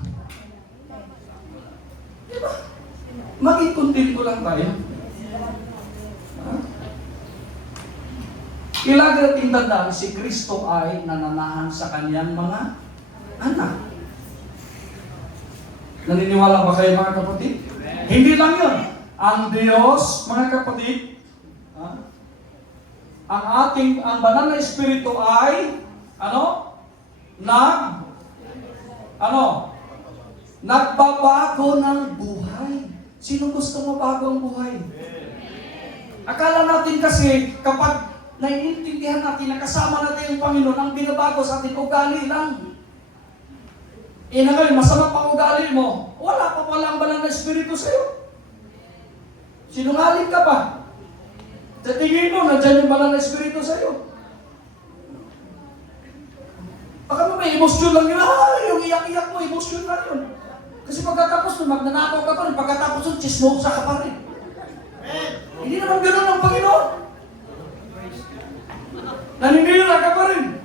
Diba? Maging kontento lang tayo. Kailangan natin tandaan, si Kristo ay nananahan sa kanyang mga anak. Naniniwala ba kayo mga kapatid? Hindi lang yun. Ang Diyos, mga kapatid, ang banal na Espiritu ay, nagbabago ng buhay. Sino gusto mabago ang buhay? Akala natin kasi, kapag naiintindihan natin, nakasama natin yung Panginoon, ang binabago sa atin, ugali lang. Ngayon, masama pang ugali mo, wala pa pala ang banal na Espiritu sa'yo. Sinungaling ka pa. Sa tingin mo, nandiyan yung banal na Espiritu sa'yo. Baka mo may emosyon lang yun. Yung iyak-iyak mo, emosyon lang yun. Kasi pagkatapos mo, magnanakaw ka pa rin. Pagkatapos mo, chismosa ka pa rin. Hindi naman gano'n ang Panginoon. Naninira ka pa rin.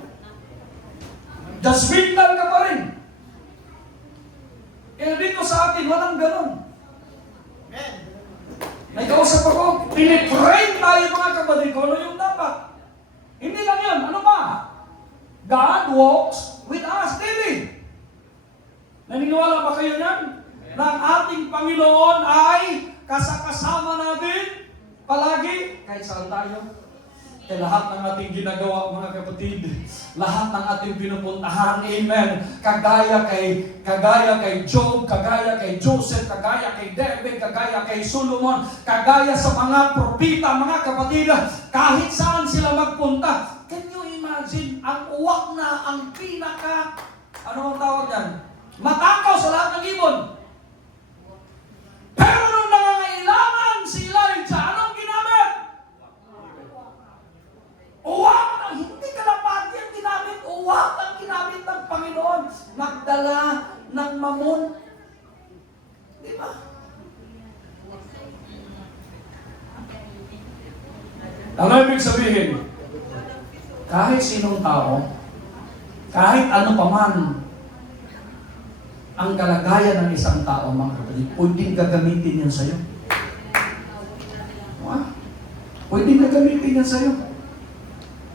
Jasmintan ka pa rin. Kaya dito sa atin, walang gano'n. May kausap ako, pinitrain tayo mga kapatid ko, ano yung dapat? Hindi lang yan, ano ba? God walks with us daily. Naniniwala ba kayo yan? Na ang ating Panginoon ay kasama natin palagi, kahit saan tayo. Kaya lahat ng ating ginagawa, mga kapatid, lahat ng ating pinupuntahan, amen, kagaya kay Job, kagaya kay Joseph, kagaya kay David, kagaya kay Solomon, kagaya sa mga propita, mga kapatid, kahit saan sila magpunta. Can you imagine, ang uwak na, ang pinaka, ano ang tawag yan? Matakaw sa lahat ng ibon. Pero nung nangangailangan si Elijah, anong ginamit? Uwak ang hindi kalapati ang ginamit. Uwak ang ginamit ng Panginoon. Nagdala ng mamon. Di ba? Ang ibig sabihin, kahit sinong tao, kahit ano paman ang kalagayan ng isang tao, mga kapatid, pwedeng gagamitin yan sa'yo. Pwedeng gagamitin yan sa'yo.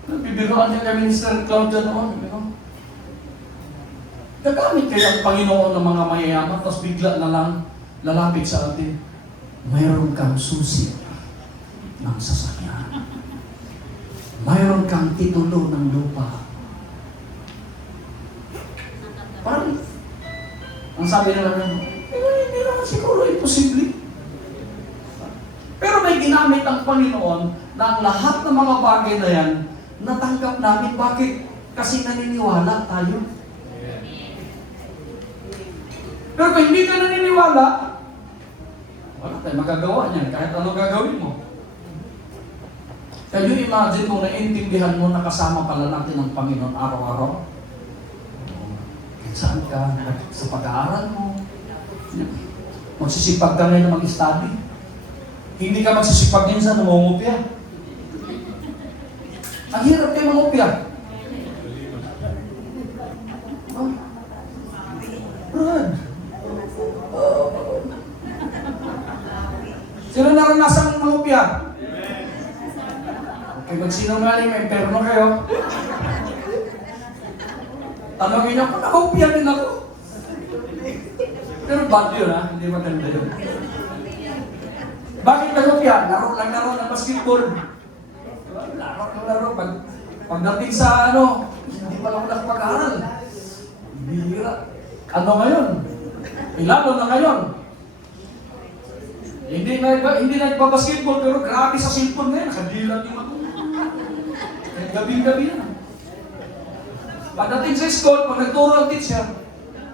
Bibiruan niya kay Minister Claudia noon. Gagamit kaya ang Panginoon ng mga mayayaman, tapos bigla na lang lalapit sa atin. Mayroon kang susi ng sasakyan. Mayroon kang titulo ng lupa. Parang, ang sabi nila naman, hindi naman siguro imposible. Pero may ginamit ang Panginoon na ang lahat ng mga bagay na yan, natanggap namin. Bakit? Kasi naniniwala tayo. Pero kung hindi ka naniniwala, wala tayong magagawa niyan. Kahit ano gagawin mo. Can you imagine kung naiintindihan mo na kasama pala natin ang Panginoon araw-araw? Saan ka? Sa pag-aaral mo? Magsisipag ka ngayon na mag-study? Hindi ka magsisipag minsan na mangungupya? Ang hirap kayo mangupya. naranasang mangopya? Okay, magsinungaling, may perno kayo. Tanongin niyo, kung nakopya din ako. Pero bad yun ha, hindi maganda yun. Bakit nakopya? Laro lang laro ng basketball. Laro lang laro. Pagdating sa ano, hindi pa lang nakapag-aaral. Bihira. Ano ngayon? Ilalo na ngayon. Hindi nagpa-basketball pero grabe sa cellphone ngayon. Nakadilat yung ako. Gabi-gabi na. Pagdating sa school, pag nagturo ang teacher,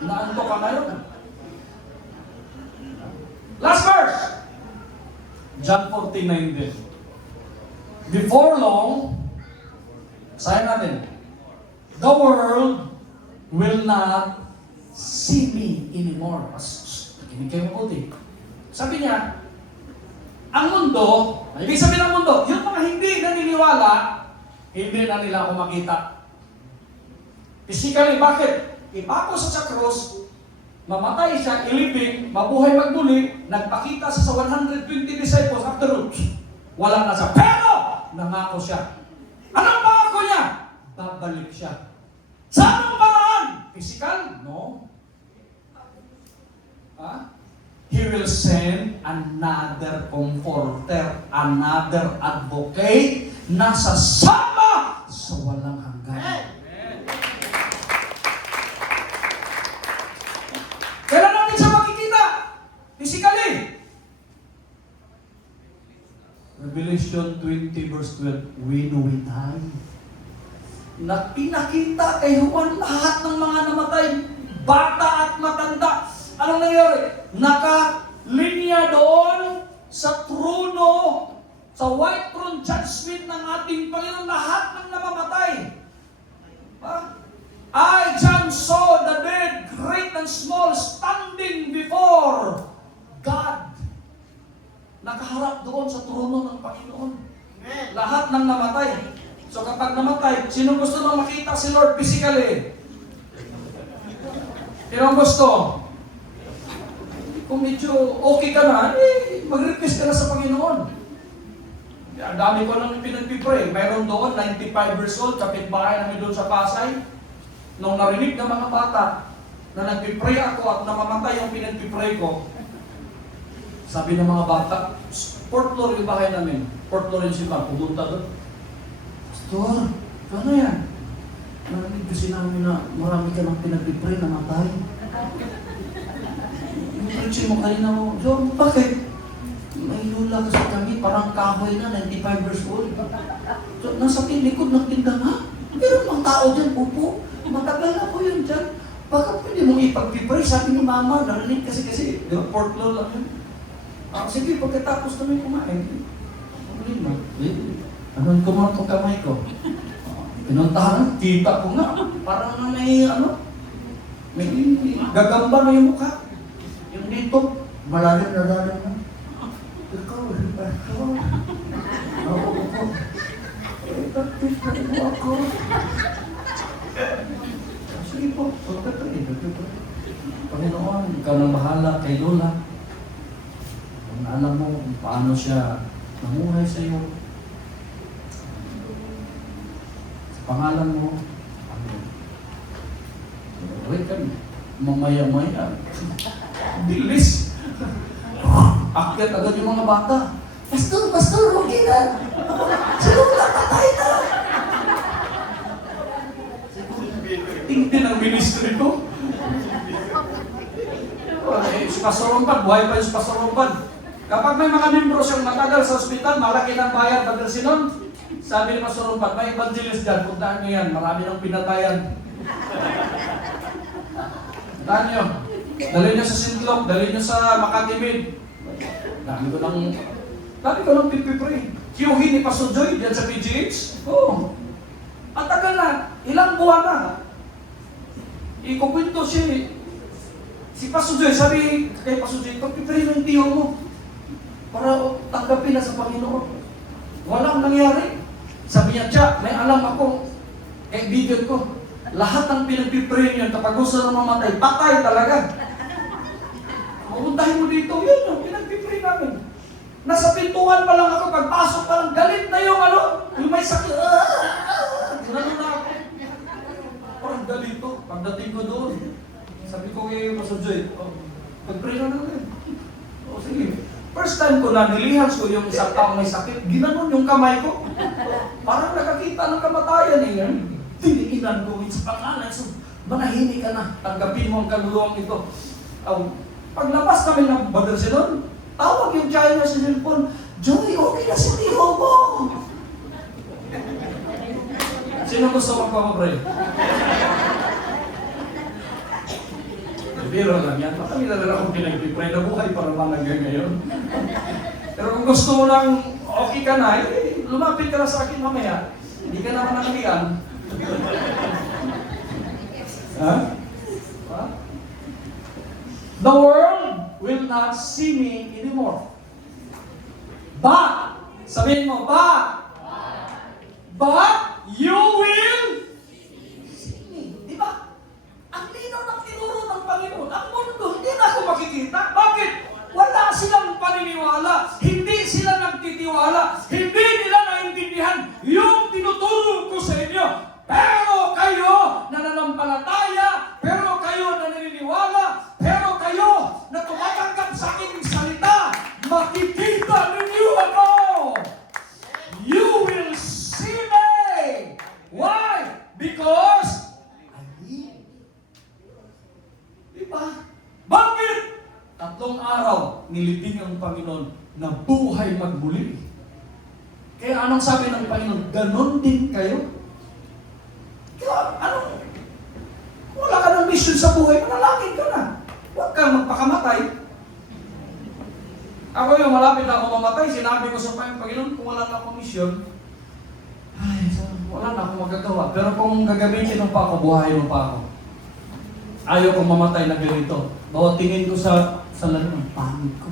inaanto ka ngayon. Last verse. John 14:9 din. Before long, sayan natin, the world will not see me anymore. Nakinig kayo mabuti. Sabi niya, ang mundo, ibig sabihin ng mundo, yung mga hindi naniniwala, hindi na nila ako makita. Physically, bakit? Ipako sa krus, mamatay siya, ilibing, mabuhay magmuli, nagpakita sa 120 disciples afterwards. Wala na siya. Pero, nangako siya. Anong pangako niya? Babalik siya. Sa anong paraan? Physical? No. He will send another comforter, another advocate na sasama sa walang hanggan. Kailan natin siya makikita? Physically. Revelation 20 verse 12, we know it time. Na pinakita kay Juan lahat ng mga namatay, bata at matanda. Anong nangyari? Nakalinya doon sa trono, sa white throne judgment ng ating Panginoon, lahat ng namamatay. I, John, saw the dead, great and small, standing before God. Nakaharap doon sa trono ng Panginoon. Lahat ng namatay. So kapag namatay, sino gusto nang makita si Lord physically? Sino ang gusto? Kung medyo okay ka na, mag-request ka na sa Panginoon. Ang dami ko nang pinagpipray. Mayroon doon, 95 years old, kapitbahay namin doon sa Pasay. Nung narinig ng mga bata na nagpipray ako at namamatay yung pinagpipray ko, sabi ng mga bata, Port Lore yung bahay namin. Port Lore yung simpan, pumunta doon. Pastor, ano yan? Narinig kasi namin na marami ka ng pinagpipray na matay. Yung preaching mo kanina mo, John, bakit? May lula kasi kami, parang kahoy na, 95 years old. So, nasa likod ng tindahan, meron mga tao dyan, upo. Matagal na po yun dyan. Baka pwede mong ipag-pray, sabi ni Mama, narinig kasi, di ba, Port Lore lang yun. Sige, pagkatapos namin kumain, anong kumain itong kamay ko? Pinuntahan, kita ko nga, parang may gagamba na yung mukha. Yung dito, malalim na lalim na. Ikaw, ako. Sige po, Panginoon, ikaw nang bahala kay Lola. Kung alam mo kung paano siya namuhay sa iyo, sa pangalan mo, Amen. Wait kami, mamaya-maya. Bilis. Akyat agad yung mga bata. Pastor, okay na. Sino na patay na? Hindi ng ministry ko. Pastorompan, buhay pa yung pastorompan. Kapag may mga membro siyang matagal sa ospital, malaki ng bayad, Brother Sinon, sabi ni pastorompan, may evangelist dyan, puntaan nyo yan, marami ng pinatayan. Puntaan nyo, dalhin nyo sa Sintlok, dalhin nyo sa Makatimid. Dami ko lang pipipray. Kiyuhin ni Pastor Joy dyan sa PGH. Oo. Ang tagal na, ilang buwan na. Ikukwento si Pastor Joy, sabi kay Pastor Joy, pagpipray mo yung tiyo mo para tanggapin na sa Panginoon. Walang nangyari. Sabi niya, Tiya, may alam ako, kaibigan ko, lahat ng pinagpipray niyo, kapag gusto na mamatay, patay talaga. Pupuntahin mo dito, yun yung pinagpipray namin. Nasa pintuan pa lang ako, pagpasok pa lang, galit na yung yung may sakit. Gano'n na ako. Parang galit to. Pagdating ko doon, sabi ko kay Pastor Joy, pag-pray na natin. Sige. First time ko na nilihans ko yung isang taong may sakit, ginanon yung kamay ko. Parang nakakita ng kamatayan eh. Tiniginan ko sa pangalan. So, manahimik ka na. Tanggapin mo ang kaluluwang ito. Paglabas kami ng Badersinon, tawag yung China sa cellphone, Joy, okay na si Tio mo. Sino gusto magpapapray? Biro lang yan. Baka nila akong pinag-pray na buhay para lang hanggang ngayon. Pero kung gusto mo lang okay ka na, lumapit ka na sa akin mamaya. Hindi ka naman nangiyan. Ha? Ha? The world will not see me anymore. But, sabihin mo, but you will see me. Di ba? Ang linaw ng tinuro ng Panginoon. Ang mundo, hindi na ako makikita. Bakit? Wala silang paniniwala. Hindi sila nagtitiwala. Hindi nila naintindihan yung tinuturo ko sa inyo. Pero kayo na nananampalataya, pero kayo na naniniwala, pero kayo na tumatanggap sa aking salita, makikita ninyo ako. You will see me. Why? Because I live. Diba? Bakit? 3 araw nilibing ang Panginoon na buhay magmuli. Kaya anong sabi ng Panginoon? Ganon din kayo. Kaya wala ka ng mission sa buhay, manalangin ka na. Huwag kang magpakamatay. Ako yung malapit na ako mamatay, sinabi ko sa Panginoon, kung wala na akong mission, wala na akong magagawa. Pero kung gagamitin mo pa ako, buhayin mo pa ako. Ayaw kong mamatay na ganito. Bawat tingin ko sa lalim, ang pangit ko.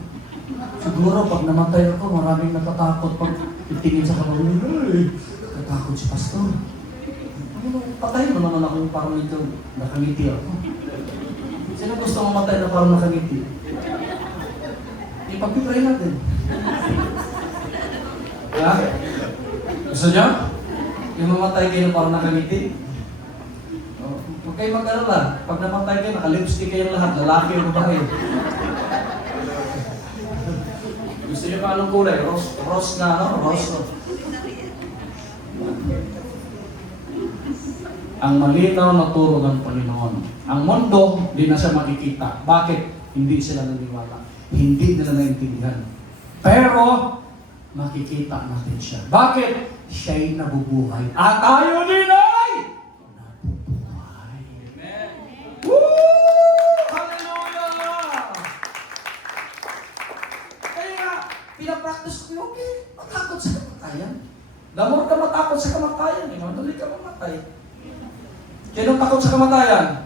Siguro pag namatay ako, maraming natatakot pag itingin sa kapatid. Natakot si pastor. Patayin mo naman ako yung parang ito, nakangiti ako. Sino gusto mamatay na parang nakangiti? Ipag-pray natin. Ha? Gusto niyo? Yung mamatay kayo na parang nakangiti? Huwag kayo mag-alala. Pag namatay kayo, naka-lipstick kayong lahat. Lalaki o babae. Gusto niyo pa anong kulay? Rose na, no? Rose. Ang malinaw na turo ng Panginoon. Ang mundo, hindi na siya makikita. Bakit? Hindi sila naniwala. Hindi nila naintindihan. Pero, makikita natin siya. Bakit? Siya'y nabubuhay. At tayo din ay nabubuhay. Amen. Woo! Hallelujah! Kaya, pinapractice ko yung matakot sa kamatayan. The more ka matakot sa kamatayan, madali ka mamatay. Sinong takot sa kamatayan?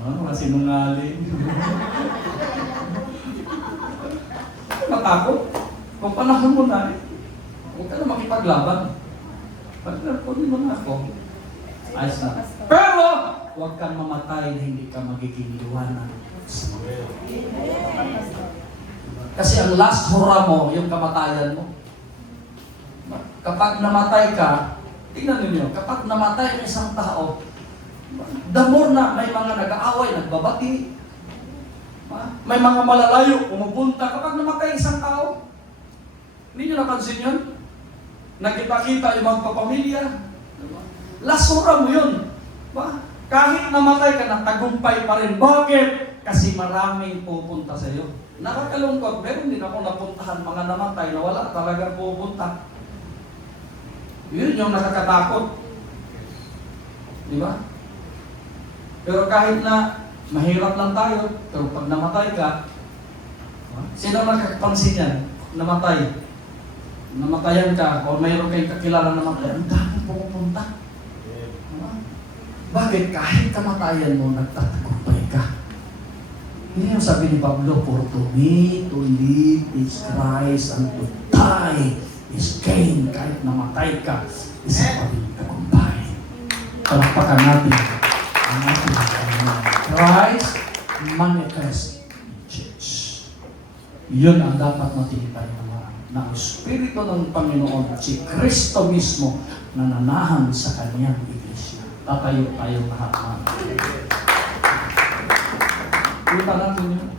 Mga sinungaling. Matakot? Kung panahon mo na huwag ka na makipaglaban. Paglaban mo na ako. Ayos na. Pero, huwag kang mamatay na hindi ka magiging liwanag sa mundo. Kasi ang last hurrah mo, yung kamatayan mo. Kapag namatay ka, tingnan ninyo, kapag namatay ang isang tao, the more na may mga nag-aaway, nagbabati, may mga malalayo, pumupunta. Kapag namatay isang tao, hindi nyo napansin yun? Nagkita-kita yung magpapamilya. Lasura mo yun. Kahit namatay ka na, tagumpay pa rin. Bakit? Kasi maraming pupunta sa iyo. Nakakalungkot, meron din ako napuntahan mga namatay na wala talagang pupunta. Yun yung nakakatakot. Di ba? Pero kahit na mahirap lang tayo, pero pag namatay ka, sino nakakapansin yan? Namatay. Namatayan ka, o mayroon kayong kakilala namatay, ang dami pumupunta. Bakit? Kahit kamatayan mo, nagtatagumpay ka. Yun yung sabi ni Pablo, for to me, to live is Christ, and to die is gain. Kahit namatay ka, isa pa rin tagumpay. Palakpakan natin ang ating Christ manifest in church. Yun ang dapat matitipay na ang Espiritu ng Panginoon, si Kristo mismo, nananahan sa kanyang iglesia. Tatayo tayo lahat. Kita natin yun.